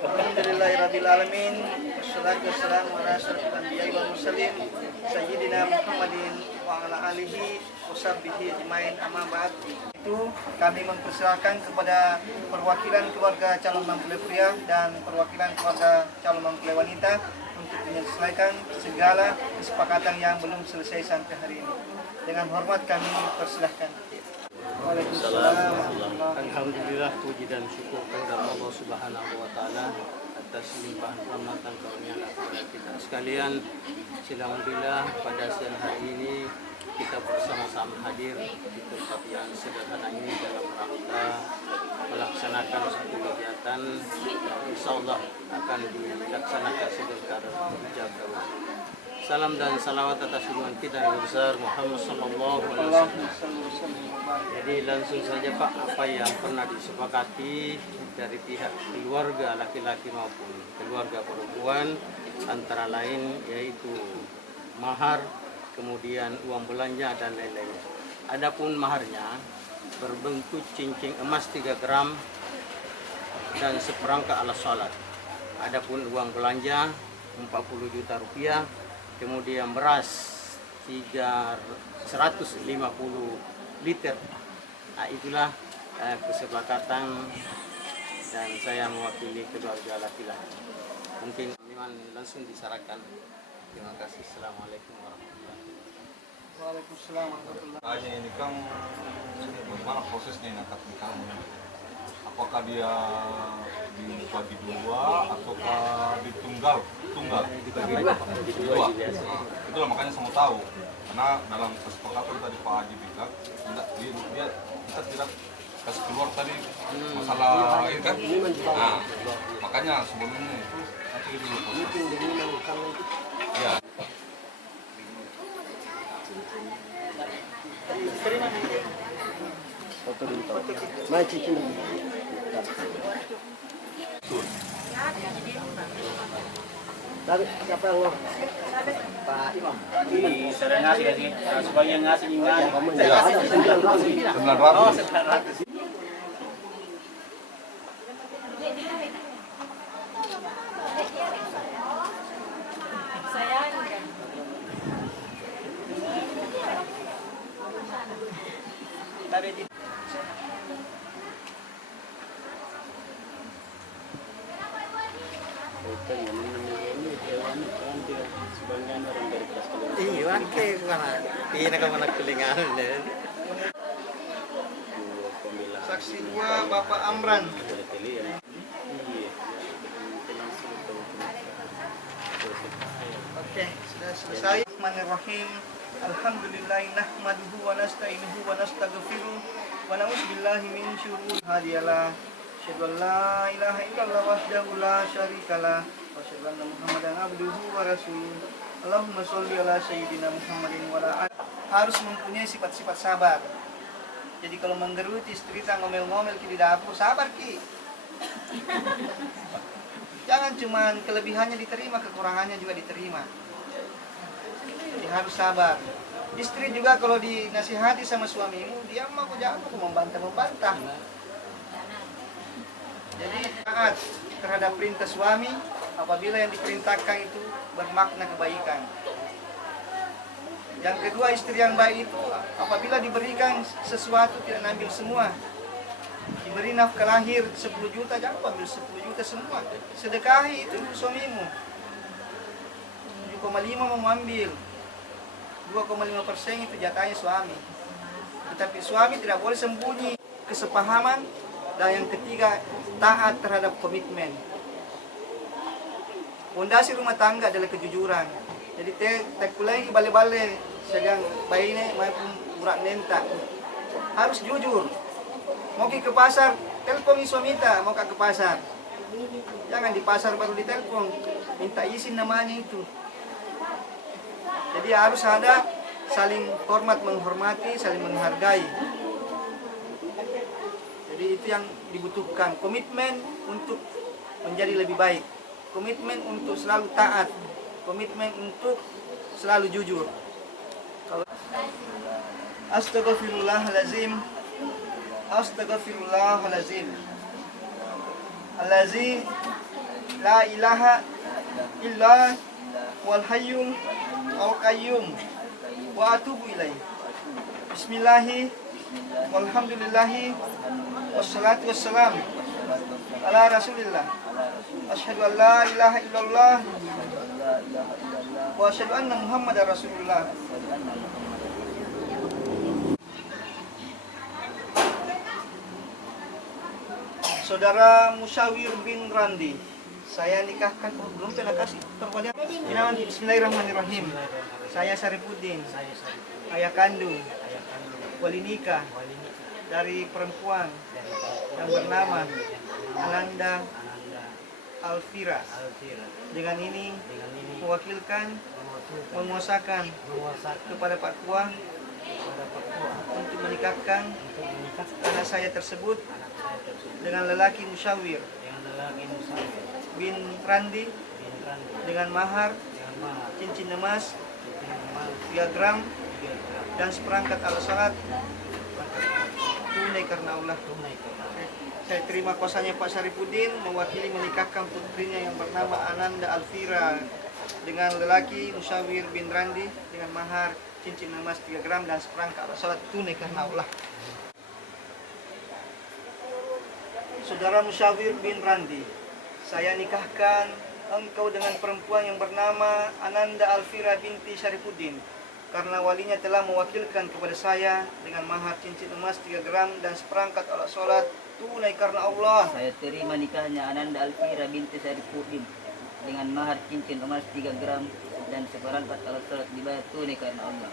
Alhamdulillahirrabbilalamin. Wassalatu wassalamu ala asyrafil anbiya'i wal mursalin Sayyidina Muhammadin wa ala alihi wa sahbihi ajmain, amma ba'd. Itu kami mempersilahkan kepada perwakilan keluarga calon mempelai pria dan perwakilan keluarga calon mempelai wanita untuk menyelesaikan segala kesepakatan yang belum selesai sampai hari ini. Dengan hormat kami persilahkan. Waalaikumsalam. Alhamdulillah, puji dan syukur kepada Allah Subhanahu wa taala atas limpahan rahmat dan karunia kepada kita sekalian. Alhamdulillah, pada siang hari ini kita bersama-sama hadir di tempat yang sederhana ini dalam rangka melaksanakan satu kegiatan insya Allah akan dilaksanakan sebentar dijaga. Salam dan salawat atas junjungan kita Nabi besar Muhammad sallallahu alaihi wasallam. Jadi langsung saja Pak, apa yang pernah disepakati dari pihak keluarga laki-laki maupun keluarga perempuan antara lain yaitu mahar, kemudian uang belanja dan lain-lain. Adapun maharnya berbentuk cincin emas 3 gram dan seperangkat alat sholat. Adapun uang belanja 40 juta rupiah, kemudian beras 150 liter. Nah, itulah kesepakatan dan saya mewakili keluarga laki-laki. Mungkin langsung disarankan. Terima kasih. Assalamualaikum warahmatullahi wabarakatuh. Waalaikumsalam warahmatullahi wabarakatuh. Tanya ini kan bagaimana prosesnya akad nikahnya? Apakah dia dibagi dua ataukah ditunggal? Tunggal. Di dua biasa. Itulah makanya saya mau tahu. Karena dalam kesepakatan tadi Pak Haji bilang, dia kita tidak kasih keluar tadi masalah ini kan. Nah, makanya sebelumnya itu nanti dulu proses. Ya. Foto dulu Pak. Mari cincin dulu. Tapi siapa yang ngomong? Pak Imam. Saya ngasih kasih, sebagian ngasih ingat. Ya. 900. 900. Tapi di Iya, ke mana? Ini ke mana kelingan? saksi 2 Bapak Amran. Oke, sudah selesai. Bismillahirrahmanirrahim. Alhamdulillah nahmaduhu wa nasta'inuhu wa nastaghfiruh wa na'udzu billahi min syururi hadiyalah. Asyhadu an la ilaha illallah wahdahu la syarikalah wa asyhadu anna Muhammadan abduhu wa rasuluh. Allahumma sholli ala sayyidina Muhammadin wa ala alihi. Harus mempunyai sifat-sifat sabar. Jadi kalau menggeruti istri kita ngomel-ngomel di dapur, sabar Ki. Jangan cuman kelebihannya diterima, kekurangannya juga diterima. Jadi harus sabar. Istri juga kalau dinasihati sama suamimu, dia mau jangan membantah-membantah. Jadi taat terhadap perintah suami apabila yang diperintahkan itu bermakna kebaikan. Yang kedua, istri yang baik itu apabila diberikan sesuatu tidak ambil semua. Diberi nafkah lahir 10 juta, jangan ambil 10 juta semua. Sedekahi itu suamimu. 7,5 mau ambil. 2,5% itu jatahnya suami. Tetapi suami tidak boleh sembunyi kesepahaman. Dan yang ketiga, taat terhadap komitmen. Fondasi rumah tangga adalah kejujuran. Jadi tak kulai bale-bale sedang bayi ini maupun urat nenta. Harus jujur. Mau ke pasar, telepon suami minta mau ke pasar. Jangan di pasar baru ditelepon, minta izin namanya itu. Jadi harus ada saling hormat menghormati, saling menghargai. Jadi itu yang dibutuhkan, komitmen untuk menjadi lebih baik, komitmen untuk selalu taat, komitmen untuk selalu jujur. Astaghfirullahalazim. Astaghfirullahalazim. Allazi la ilaha illa wal hayyul qayyum wa atubu ilaih. Bismillahi walhamdulillahi wassalatu wassalam ala rasulillah. Asyhadu an la ilaha illallah wa asyhadu anna Muhammadar Rasulullah. Saudara Musyawir bin Randi, saya nikahkan, belum pernah kasih perpanjangan. Bismillahirrahmanirrahim. Saya Syarifuddin, ayah kandung, wali nikah dari perempuan yang bernama Ananda Alfira. Alfira. Dengan ini Dengan ini mewakilkan, mengusulkan menguasakan kepada Pak Kuah kepada Pak Kuah untuk menikahkan untuk menikahkan anak saya tersebut anak saya tersebut dengan lelaki Musyawir dengan lelaki Musafir bin Randi bin Randi dengan mahar dengan mahar cincin emas cincin emas 3 gram 3 gram dan seperangkat alat salat perangkat tunai karena Allah. tunai kepada Saya terima kuasanya Pak Syarifuddin mewakili menikahkan putrinya yang bernama Ananda Alfira dengan lelaki Musyawir bin Randi dengan mahar cincin emas 3 gram dan seperangkat alat salat tunai karena Allah. Saudara Musyawir bin Randi, saya nikahkan engkau dengan perempuan yang bernama Ananda Alfira binti Syarifuddin karena walinya telah mewakilkan kepada saya dengan mahar cincin emas 3 gram dan seperangkat alat sholat tunai karena Allah. Saya terima nikahnya Ananda Alfira binti Syarifuddin dengan mahar cincin emas 3 gram dan seperangkat alat sholat dibayar tunai karena Allah.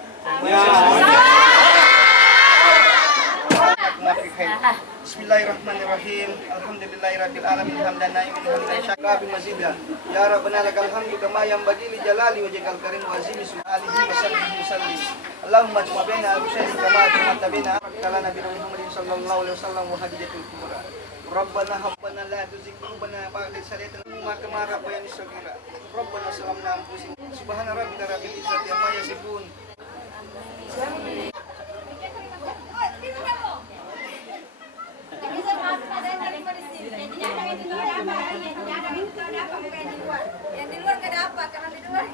Bismillahirrahmanirrahim. Alhamdulillahirabbil alamin hamdan na'imin hamdan syakra bimazida. Ya Rabbana lakal hamdu kama yanbaghi li jalali wajhikal karim wa azimi subhanihi wa sahbihi wasallim. Allahumma jma baina al-husaini kama jama'ta baina kala nabi Muhammadin sallallahu alaihi wasallam wa hadijatul kubra. Rabbana habbana la tuzigh qulubana ba'da idh hadaytana wa kama rabbayani shaghira. Rabbana salamna anfusina subhana rabbika rabbil izzati amma yasifun. Yang di luar gak ada apa, karena di luar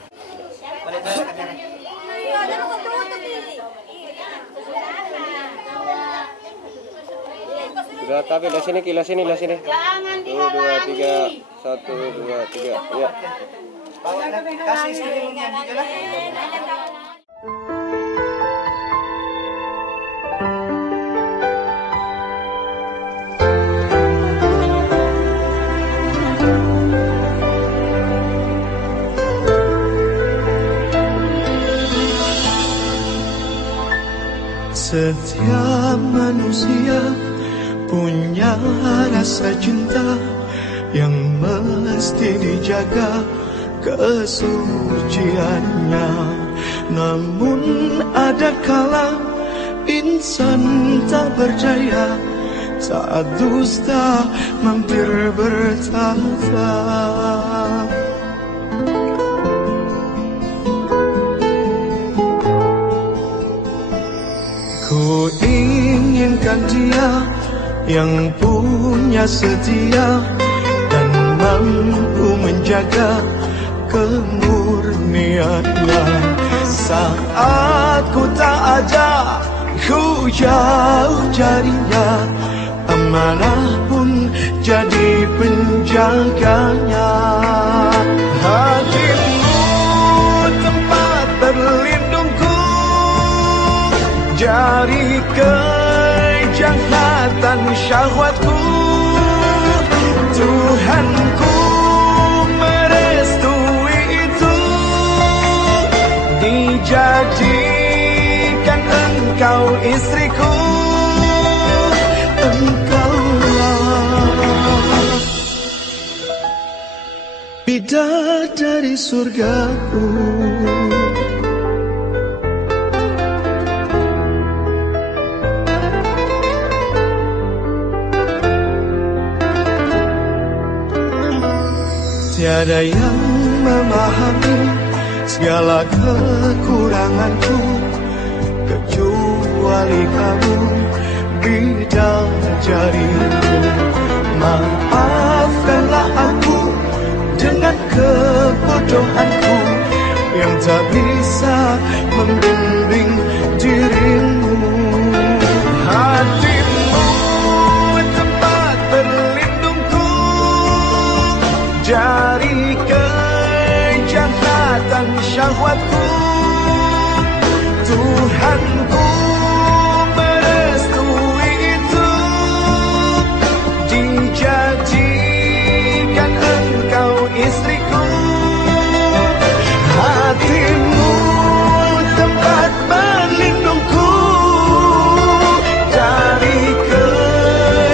Balik ke kamera. iya, ada tutup ini. Sudah tapi lah sini, kilas sini, lah sini. 1, 2, 3, 1, 2, 3, ya. Bawa nak kasih istri menyanyi je lah. Setiap manusia punya rasa cinta yang mesti dijaga kesuciannya. Namun ada kala insan tak berdaya saat dusta mampir bertata. Ku inginkan dia yang punya setia dan mampu menjaga kemurniannya. Saat ku tak ada, ku jauh carinya, amanah pun jadi penjaganya. Hatimu tempat berlindungku dari kejahatan syahwatku. Tuhanku merestui itu, dijadikan engkau istriku. Engkaulah bidadari surgaku. Tiada yang memahami segala kekuranganku kecuali kamu, bidadariku. Maafkanlah aku dengan kebodohanku yang tak bisa membimbing dirimu. Hatimu tempat berlindungku dari kejahatan syahwatku. Tuhanku merestui itu, dijadikan engkau istriku. Hatimu tempat berlindungku dari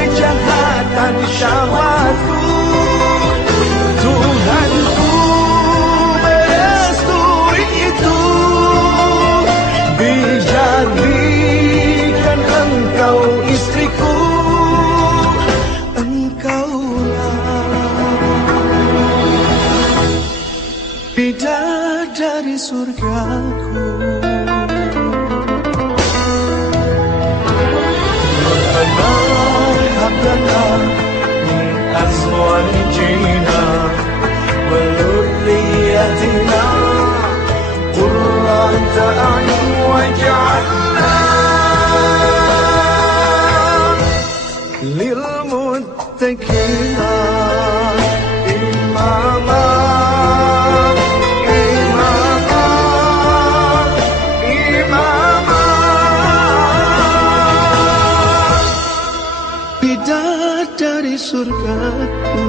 kejahatan syahwatku. surgaku. Rabbana hab lana min azwajina wa dhurriyyatina qurrata a'yun waj'alna lil muttaqina imama. Dari surgaku.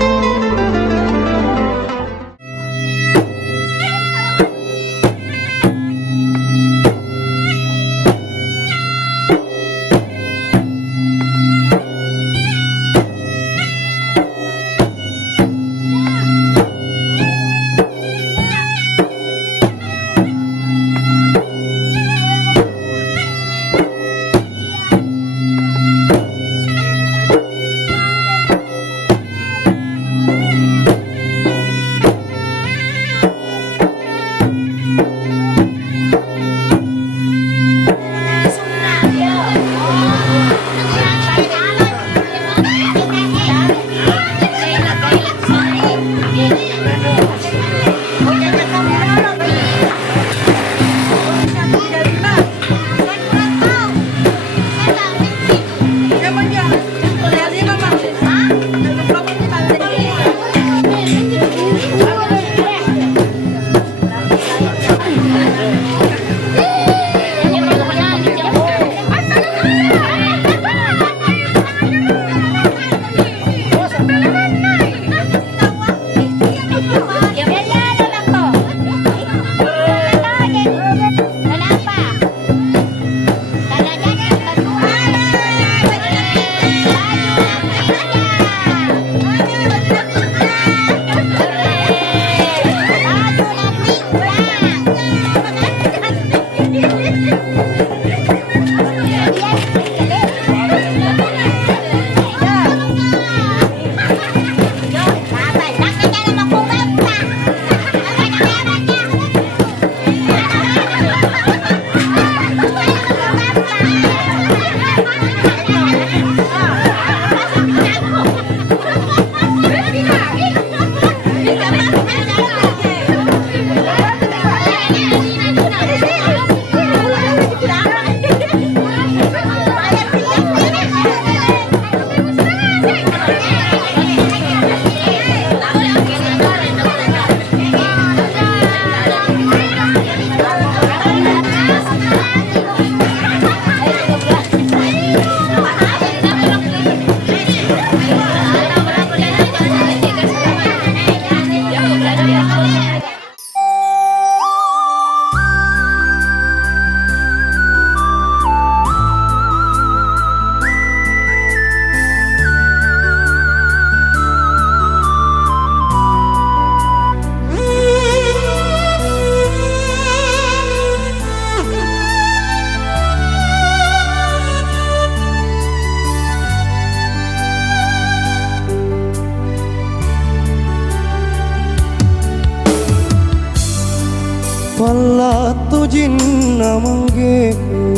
Pala tujin namanggeku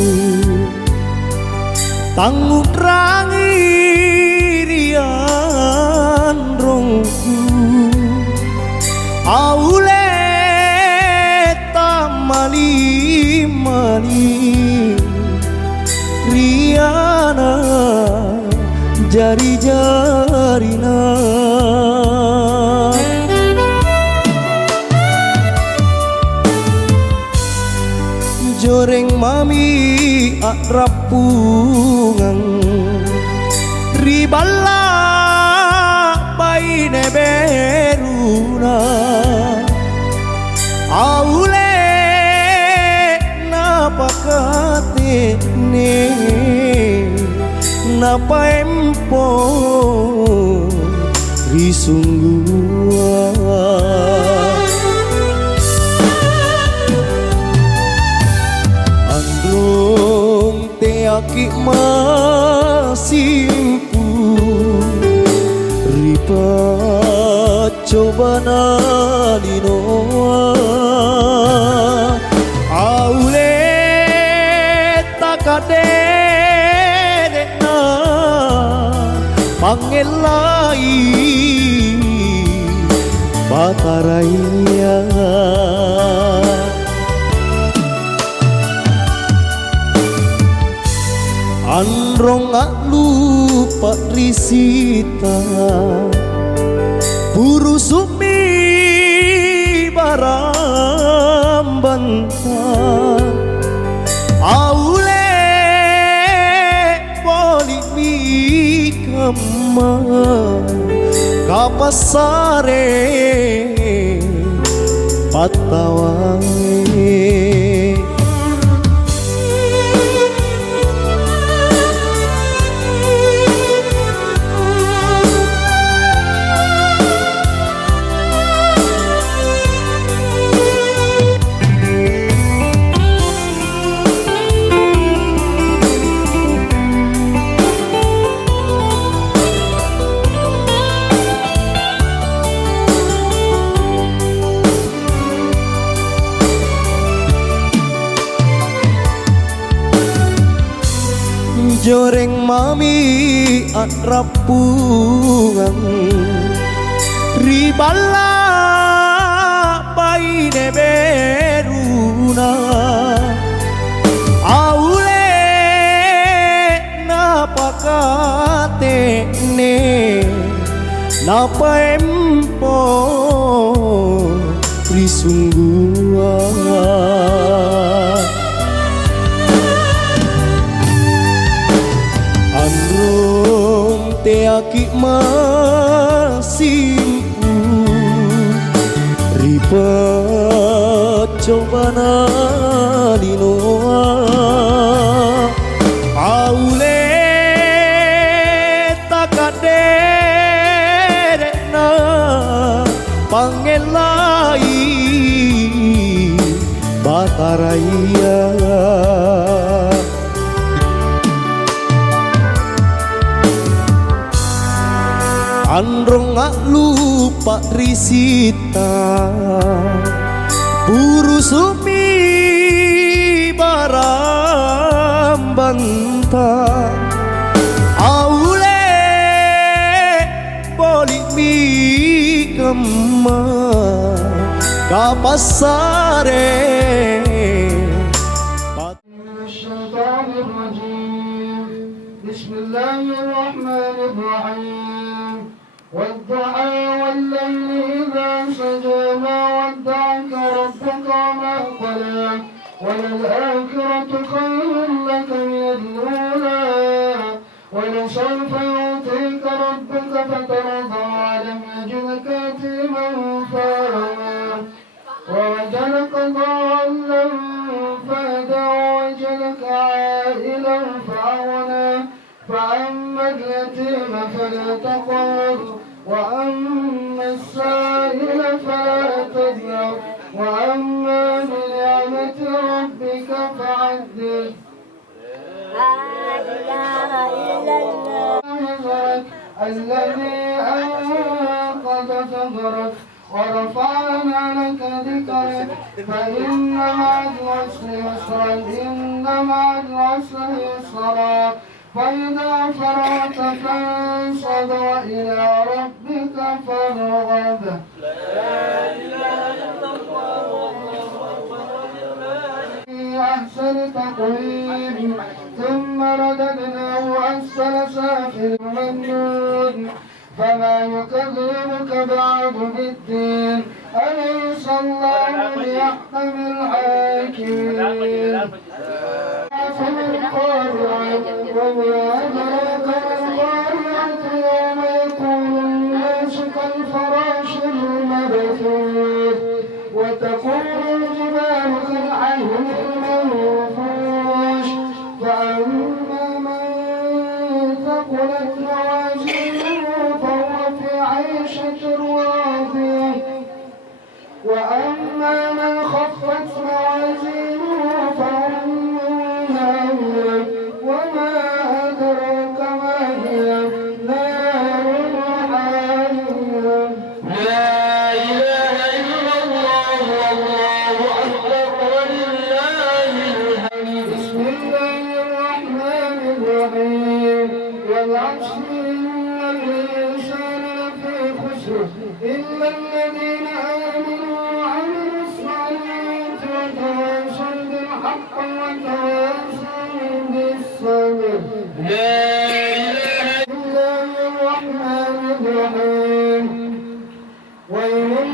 tanggung rangi rian rongku aule tamali mali riana jari jarina joreng mami akrapungan riballa baine beruna aule napakate ne napaempo risunggua aki masimpu ripa coba nalinoa Bataraya Androng gak lupa risita Buru sumi barambanta Aule boli mi kama Kapasare patawange Joreng mami at rapungan Ribala paine beruna Aule napakate ne Napaempo risungguan Androng te aki masimpu Ribet coba na linoa Aule takadere na pangelai Bataraya Androng gak lupa risita Buru sumi barambanta Aule boli mi kama Kapasare Bismillahirrahmanirrahim والضحى والليل إذا سجى ما ودعك ربك وما قلى وللآخرة خير لك من الأولى ولسوف يعطيك ربك فترضى ولم يجدك يتيما فآوى ووجدك ضالا فهدى ووجدك عائلا فأغنى فأما اليتيم فلا تقهر وأما السائل فلا تنهر وأما بنعمة ربك فحدث لا إله إلا الله الذي أنقض ظهرك ورفعنا لك ذكرك فإن مع العسر يسرا إن مع العسر يسرا فإذا فرغت فانصب وإلى ربك فارغب في أحسن تقويم ثم رددناه أسفل سافل ممنون فما يكذبك بعد بالدين أليس الله بأحكم الحاكمين وما أدراك ما القارعة يوم يكون الناس كالفراش المبثوث وتكون الجبال كالعهن المنفوش فأما من ثقلت موازينه فهو في عيشة راضية وأما من خفت موازينه فأمه هاوية وما أدراك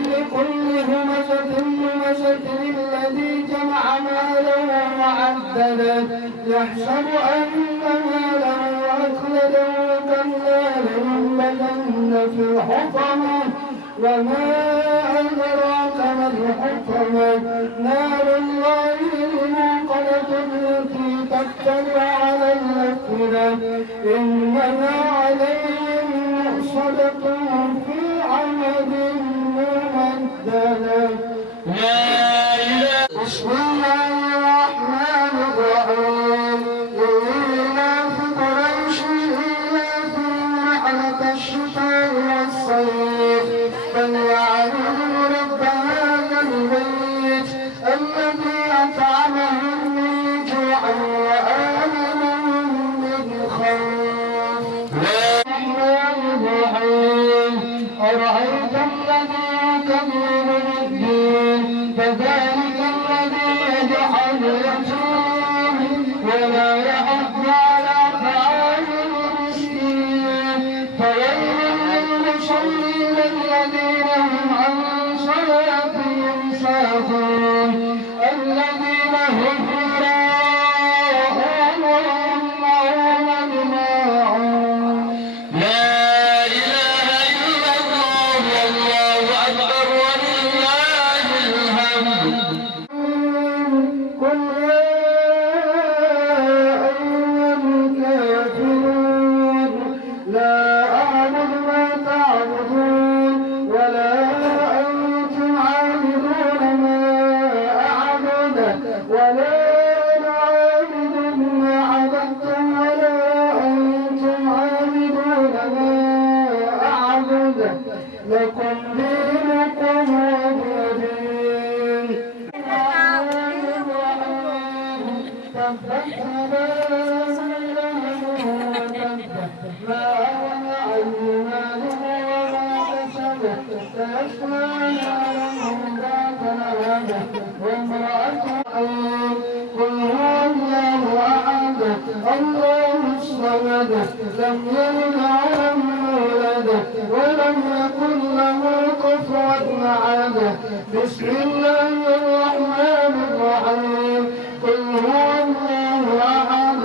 لكل همزة لمزة الذي جمع ماله وعدده يحسب أن ماله أخلده كلا لينبذن في الحطمة وما أدراك ما الحطمة نار الله الموقدة التي تطلع على الأفئدة إنها عليهم مؤصدة في عمد ممددة بسم الله الرحمن الرحيم لإيلاف قريش إيلافهم رحلة الشتاء والصيف فليعبدوا رب هذا البيت الذي أطعمهم من جوع وآمنهم من خوف الرحمن الرحيم أرأيت الذي يكذب بالدين فذلك الذي يجحد يتيم ولا يحض على طعام المسكين فويل للمصلين الذين هم عن صلاتهم ساهون الذين هم يراءون ويمنعون الماعون لا إله إلا الله والله أكبر ولله الحمد قل يا أيها الكافرون لا أعبد ما تعبدون ولا أنتم عابدون ما أعبد ولا أنا عابد ما عبدتم ولا أنتم عابدون ما أعبد لكم دينكم ولي دين تبت يدا ما أغنى عنه ماله وما كسب سيصلى نارا ذات لهب وامرأته قل هو الله أحد الله الصمد لم يلد ولم يولد ولم يكن له كفوا أحد بسم الله الرحمن الرحيم قل هو الله أحد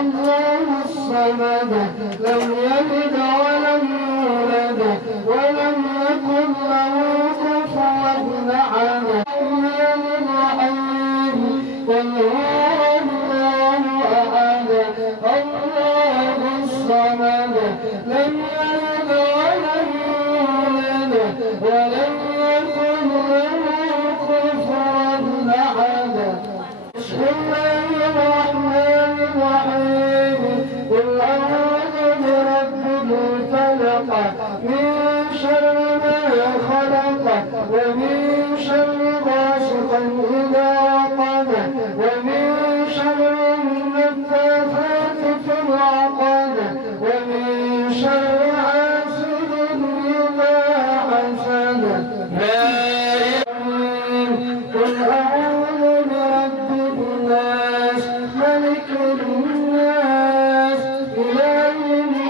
الله الصمد لم يلد ولم يولد ولم يكن له كفوا أحد الرحمن الرحيم قل هو الله أحد الله الصمد لم يلد ولم يولد ولم يكن له كفوا أحد بسم الله الرحمن الرحيم قل أعوذ برب الفلق من شر ما خلق ومن شر غاسق إذا وقب ومن شر النفاثات في العقد ومن شر حاسد إذا حسد قل أعوذ برب الناس ملك الناس إله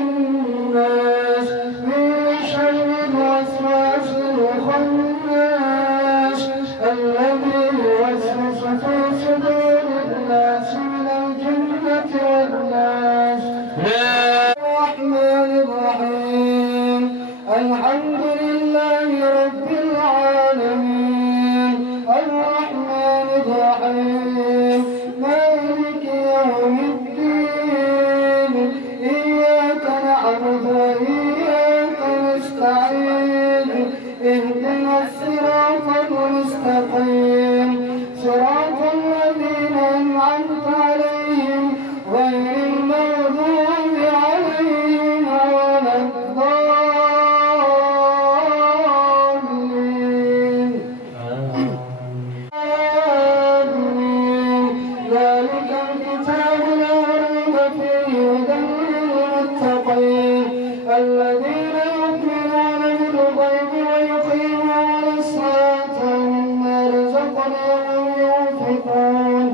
الناس من شر الوسواس الخناس الذي يوسوس في صدور الناس من الجنة والناس الرحمن الرحيم الحمد لله رب العالمين الرحمن الرحيم مالك يوم الدين إياك نعبد وإياك نستعين اهدنا الصراط المستقيم صراط الذين أنعمت عليهم غير المغضوب عليهم ولا الضالين ذلك الكتاب لا ريب فيه هدى للمتقين الذين يؤمنون بالغيب ويقيمون الصلاة ومما رزقناهم ينفقون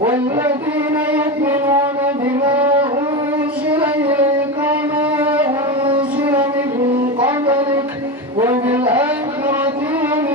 والذين يؤمنون بما أنزل إليك وما أنزل من قبلك وبالآخرة هم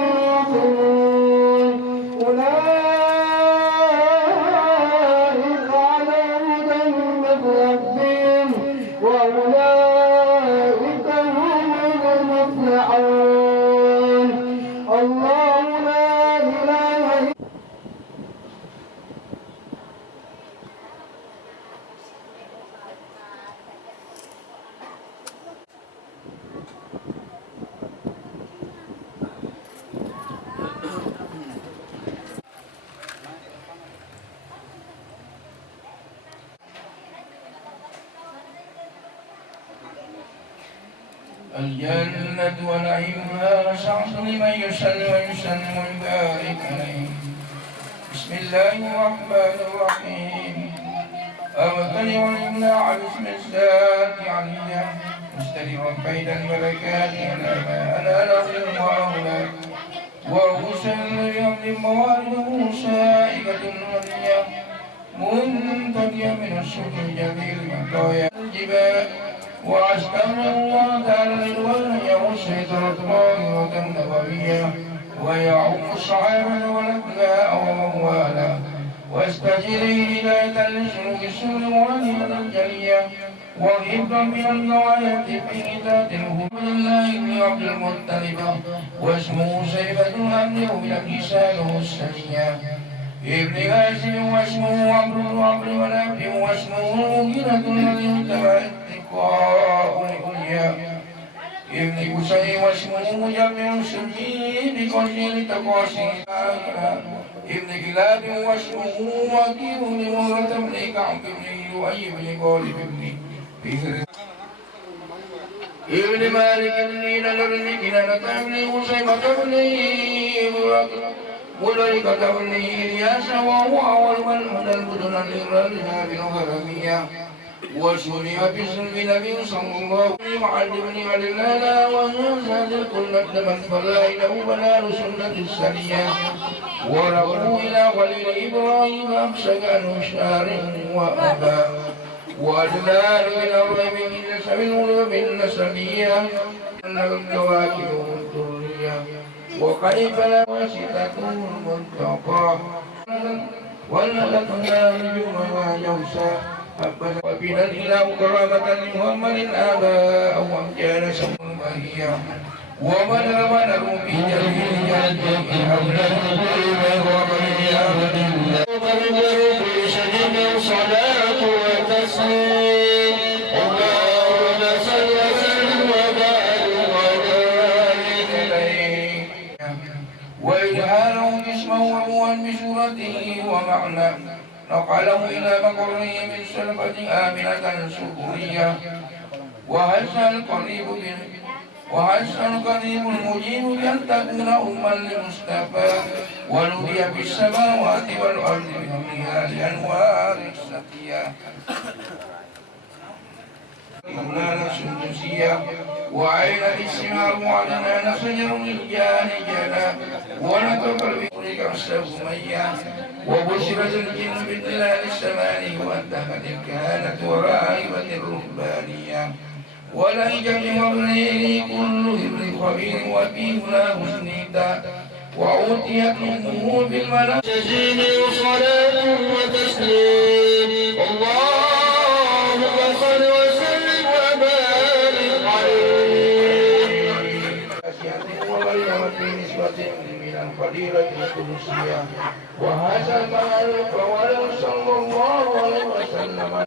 وسعت لمن يسلم ويسلم ويبارك عليه. بسم الله الرحمن الرحيم. أبتلع الإملاع باسم الذات عليا مستديرا بين الملكات أنا له وأولاد وأوسى ليمن موالده سائقة غنية منتديا من السوق الجميل مطايا الجبال وأستغفر الله تعالى للولد يغشى الله وتنبوية ويعوم الصعابة والأبناء وموالا واستجري هداية لسلوك السر مؤلمة الجلية وغيبا من الغواية في ذات الهدى لله بن عبد المطلب واسمه سيبة الأمن ومن لسانه السنية ابن هاشم واسمه عمرو بن عمرو ونبي واسمه المغيرة الذي اتبع اتقاء الأولياء ابن قسي واسمه مجمع السجين بقصير تقاسي ابن كلاب واسمه وكيل لمرة بن كعب بن لؤي بن غالب بن ابن مالك بن نذر بن كنانة بن مسيبة بن مدركة بن إلياس وهو أول من هدى البدن للرجال بالغربية وسمي باسم النبي صلى الله عليه وسلم معلم علمنا وزاد كل من فضائله بنال سنة السنية ورقوا إلى خليل إبراهيم أمسك عن شار وأبا وأدنان إلى الرب من نسب الغلوب النسبية أن الكواكب الدرية وكيف لا واسطة المنتقى ولدتنا نجومها يوسى وبنا الإله كرامة لمحمد آباء وأمجاد سمو المهية ومن رمنه في جميل جلده أولاد الكريم وبني أبد الله وبرجر في شجن صلاة وتسليم اللهم صل وسلم وبارك وبارك عليه وإجعاله جسمه وهو بصورته ومعناه نقله إلى مقره من سلفة آمنة سكورية وحسن القريب المجيب بأن تكون أما لمصطفى ولوي في السماوات والأرض بأمرها لأنوار السقيا مولانا السندسية وعين الثمار وعلنا شجر الجان جنا ونطق بقولك السمية وبشرت الجن بالدلال السماني وانتهت كانت ورائبة الرهبانية وليك بمغنيه كل ابن خبير وفيه لا حسنيتا وأوتيت أمه بالملك تزيني صلاة وتسليم اللهم صل وسلم وبارك عليه وغير نسبة من الفضيلة القدسية وهذا المعروف ولو صلى الله عليه وسلم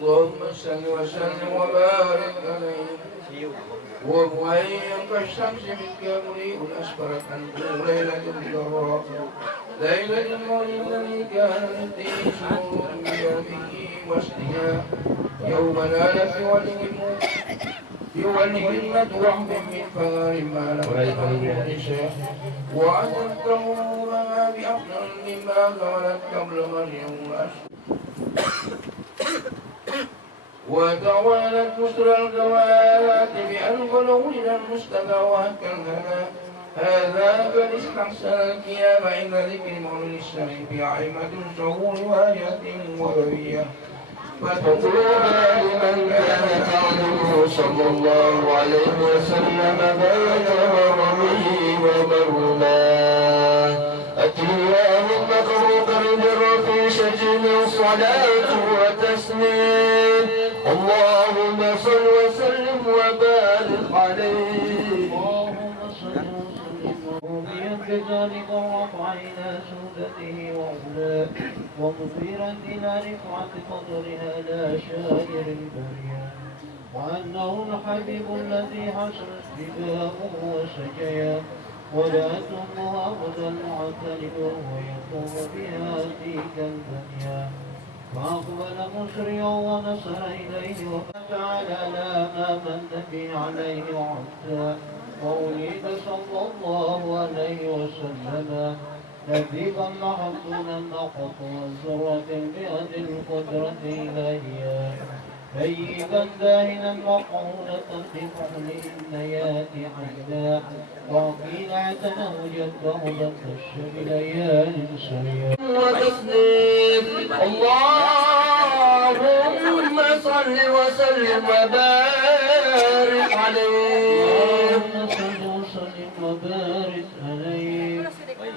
اللهم صل وسلم وبارك عليه ومهيئا كالشمس من كامله أسفرت عنه ليلة الجراء ليلة المولد الذي كان فيه شهور بيومه وسطها يوم نالت بوجه وحب من فغار ما لم نساء وعدت أمورها بأفضل مما قالت قبل مريم وتوالت مسر الجوات بأنقلوا إلى المستدى وهكذا هذا قد استحسن القيام عند ذكر مولد الشريف عيمة شهور وآيات وبوية فتطلبها لمن كان تعلمه صلى الله عليه وسلم بين هرمه ومولاه أتياه المخلوق البر في سجن صلاة وتسليم اللهم صل وسلم وبارك عليه اللهم صل وسلم وبارك بذلك الرفع إلى سودته وعلاه ومثيرا إلى رفعة قدرها لا شائر البريان وأنه الحبيب الذي حسنت بداؤه وسجيا ولات أمها أبدا معتلب ويقوم بها تلك البنيان فأقبل مسرعا ونصر إليه وجعل لا من به عليه عبدا وأوليد صلى الله عليه وسلم نبيبا محمودا نقط والذرة بأد القدرة إليها هيبا زاهنا مقعونة بفضل النيات عجلا وقيل اعتنه جده ضد الشر ليال سريا وتسليم اللهم صل وسلم وبارك عليه صل وسلم وبارك عليه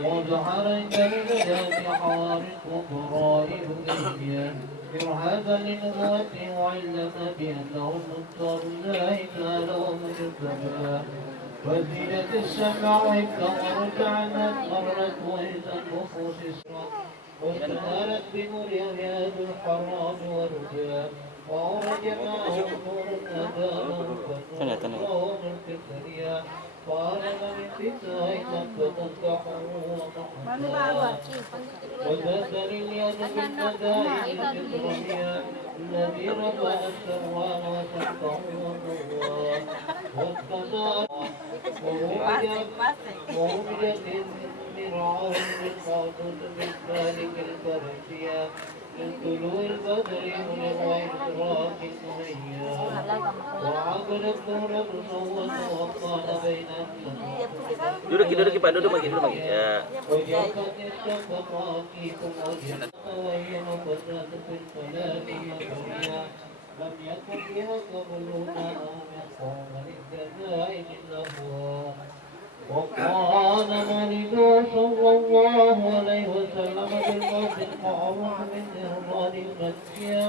وظهر البلدات حوارق وضرائب الدنيا إرهابا لنبوته وعلما بأنه المختار الله تعالى ومجددا وزينة السمع كمرت عنت مرت وإذا النفوس اسرت واستنارت بنور يهياد الحرام والرجال وأورج معه نور أبانه فالنور ملك الدنيا قال من فتاة مكة تنكحه ومحمدا وزاد لليد بالمدائن الإبراهيم الذي رفع السروان وسقه النوار والكسار ووجدت المرعون بالقاطس بالمالك البرسيا من طلوع البدر ولغاية إشراق المنيا وعبر الدهر بصوت وقال بين Duduk Pak, duduk lagi ya. وجاءت الشفقاتكم وجهت وين فتاة في الفلاح والدنيا لم يكن بها قبلنا أو من قوم للجزائر الأهواء وقال مولد صلى الله عليه وسلم بالموت المعروف من إهضال المسيا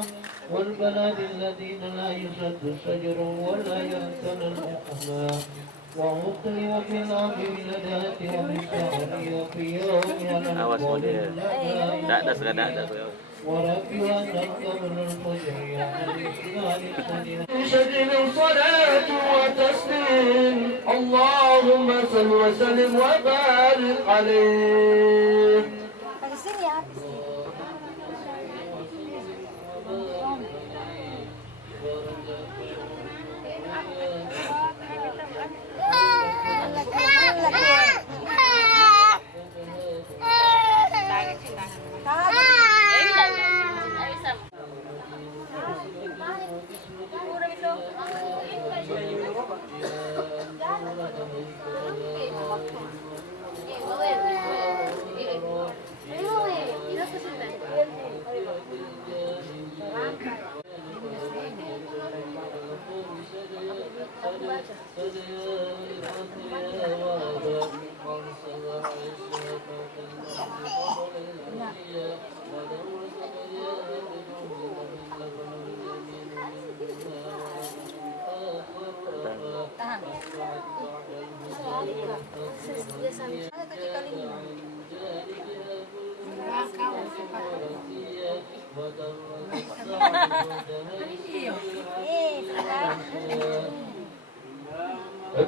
والبلد الذين لا يسد الشجر ولا يأكل المحمى ومطلب في الأرض بلدات وبالشهر وفي يوم Awas dia. وربي أن القبر الفجر شجر الصلاة وتسليم اللهم صل وسلم وبارك عليه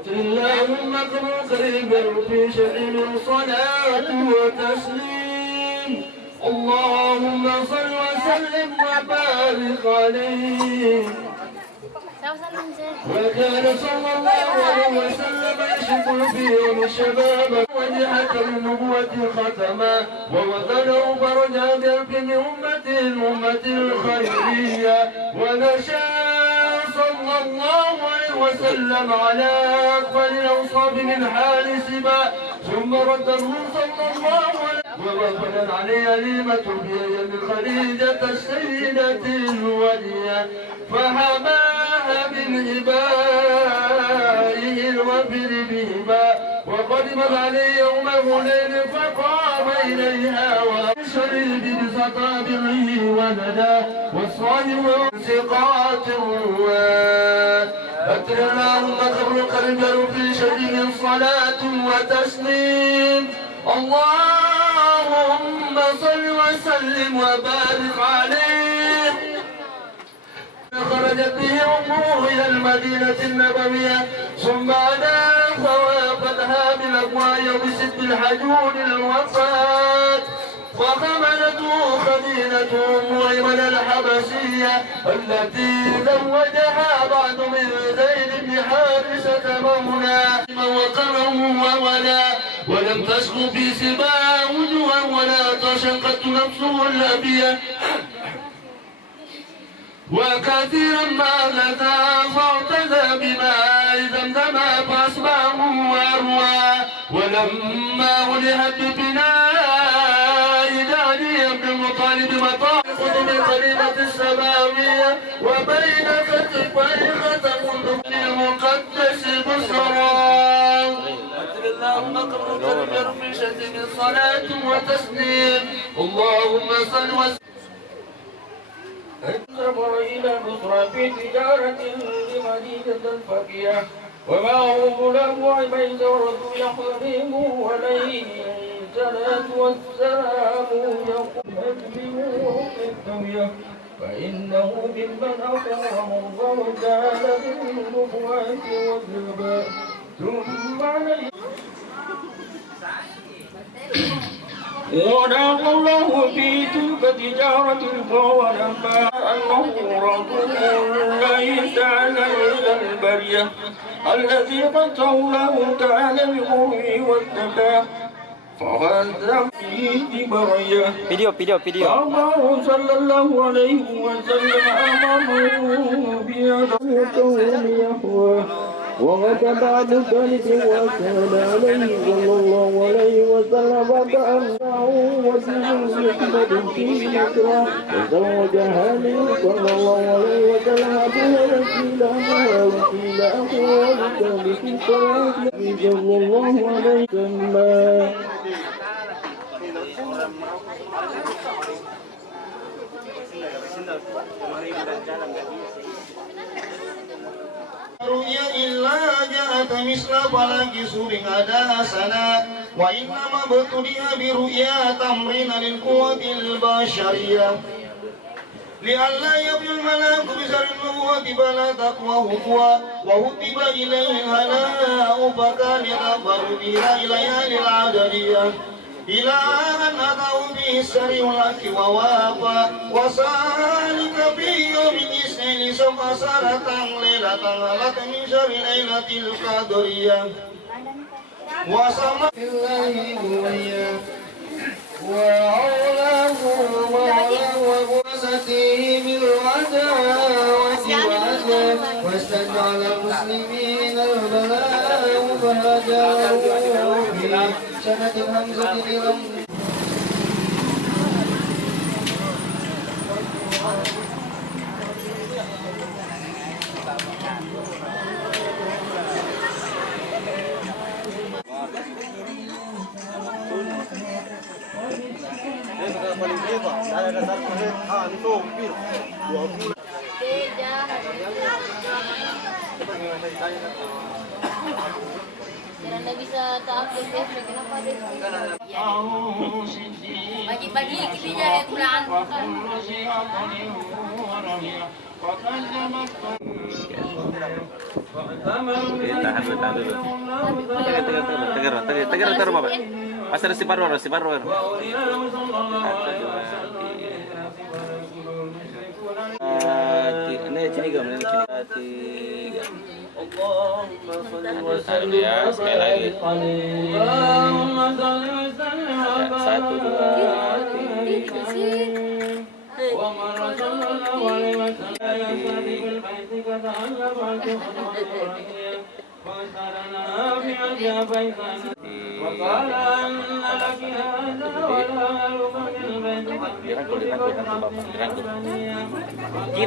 اللهم اغفر قريبا في شأن الصلاة وتسليم اللهم صل وسلم وبارك عليه وكان صلى الله عليه وسلم يشكر في يوم الشباب وجهة النبوة ختما ووضعه فرجا بألف أمة الخيرية ونشا صلى الله عليه وسلم على أقبل الأوصاف من حال سبا ثم رده صلى الله عليه ووفدا عليه أليمة بيد خديجة السيدة الولية فحماها من إبائه الوفر بهما وقدمت عليه يوم هنين فقام إليها وشرب بسطابره ولدا والصائم سقاط الرواد أتر اللهم قبل قلب في شديد الصلاة وتسليم اللهم صل وسلم وبارك عليه خرجت به أمه إلى المدينة النبوية ثم أدى فوافدها بالأبواء يوم ست الحجون الوفاة وحملته خديجة أم أيمن الحبشية التي زوجها بعد من زيد بن حارثة مولاه وقره وولا ولم تشق في سباع وجوها ولا تشقت نفسه الأبية وكثيرا ما غدا فاعتدى بماء زمزم فأصبحه أروى ولما ولهت ببناء داني بن المطالب مطار قطب القريبة السماوية وبين كتفي ختم المقدس بصرى اللهم قبلك بجرمشة من صلاة وتسليم اللهم صل وسلم سافر إلى مصر في تجارة لمدينة الفقيه ومعه غلام عبيد رب يحرم عليه الصلاة والسلام يقول أجبروه الدنيا فإنه ممن أكرم الله تعالى بالنبوات والزباء ثم عليه ونعم الله في تلك تجارة ولما أنه رسول الله تعالى إلى البرية الذي قدره الله تعالى بالقرب والتباه فهذا فيه برية Video. الله صلى الله عليه وسلم أمره بأنه كون يهوى وغتب عن ذلك وكان عليه صلى الله عليه وسلم كأنه وجه يحمد في ذكرى وزوجها من صلى الله عليه وسلم بها وكيلها وكيل أخوه وكان في صلاة صلى الله عليه وسلم رؤيا إلا جاءت مثل فلك سورك أداها سنا وإنما ابتلي برؤيا تمرين للقوة البشرية لئلا يبلغ الملاك بسر النبوة فلا تقوى هو وهتب إليه الهلاء فكان يغفر بها إلى ليالي العددية إلى أن أتوا به السر والأك ووافى وسالك في يوم الاثنين سوف سارة ليلة هلت من شر ليلة القدرية وسمى الله وياه وعلاه وبعثته بالعداوة والعذاب واستجعل المسلمين البلاء فهجروا في سنة الهمزة إلى Karena bisa tampil ya, kenapa deh? Pagi-pagi kita jahe pulang. Tahan dulu. Tegar Bapak. Pasar si Parwar. Ini sini gam, tiga. Satu ya, sekali lagi. Satu, dua, tiga.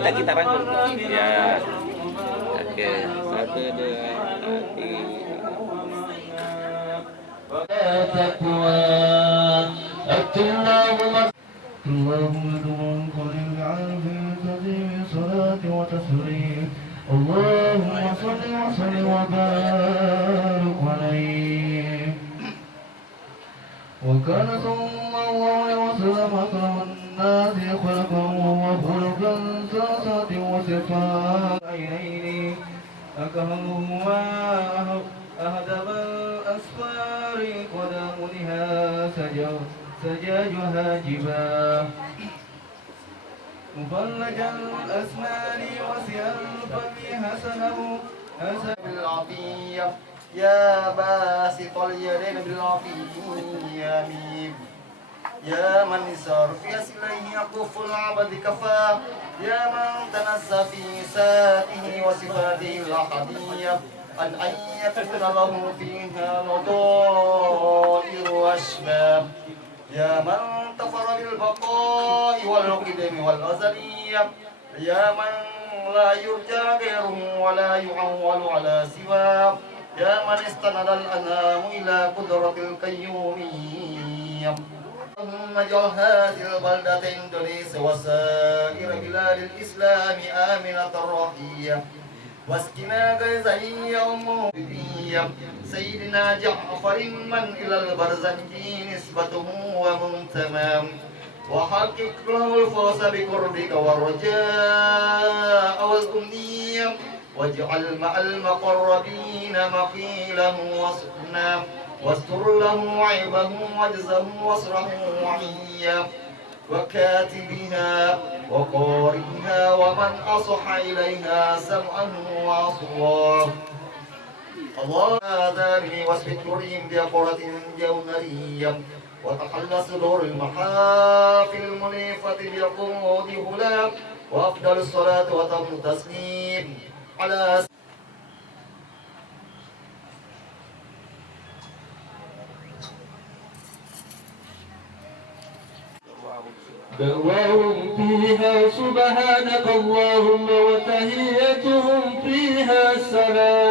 Kita rangkul. Ya. Oke, 1, 2, 3. اللهم قل العافية في صلاة وتسليم اللهم صل وسلم وبارك عليه وكان صلى الله عليه وسلم أكرم الناس خلقه وخلقا ساسات وصفات عينين أكرمهما أهدب الأسفار قدامها سجاجها جباه مفلج الأسنان وسع الفم حسنه بالعطية يا باسط اليدين بالعطية يا من يسار في أسليه يقف العبد كفى يا من تنزه في ذاته وصفاته الأحدية أن يكون له فيها نظائر وأشباب يا من تفر بالبقاء والقدم والأزلية يا من لا يرجى غيره ولا يعول على سواه يا من استند الأنام إلى قدرة القيومية اللهم اجعل هذه البلدة إندونيسيا وسائر بلاد الإسلام آمنة رخية واسقنا غيظا يوم سيدنا جعفر من إلى البرزنج نسبته ومنتمام وحقق له الفوز بقربك والرجاء والأمنية واجعل مع المقربين مقيله وسكنا واستر له عيبه واجزه واصره وعيه وكاتبها وقارئها ومن أصح إليها سمعه وعصواه الله هذا من واسبت كريم بقرة جوهرية وتخلص دور المحافل المنيفة بقرود هلا وأفضل الصلاة وتم التسليم على دعواهم فيها سبحانك اللهم وتحيتهم فيها سلام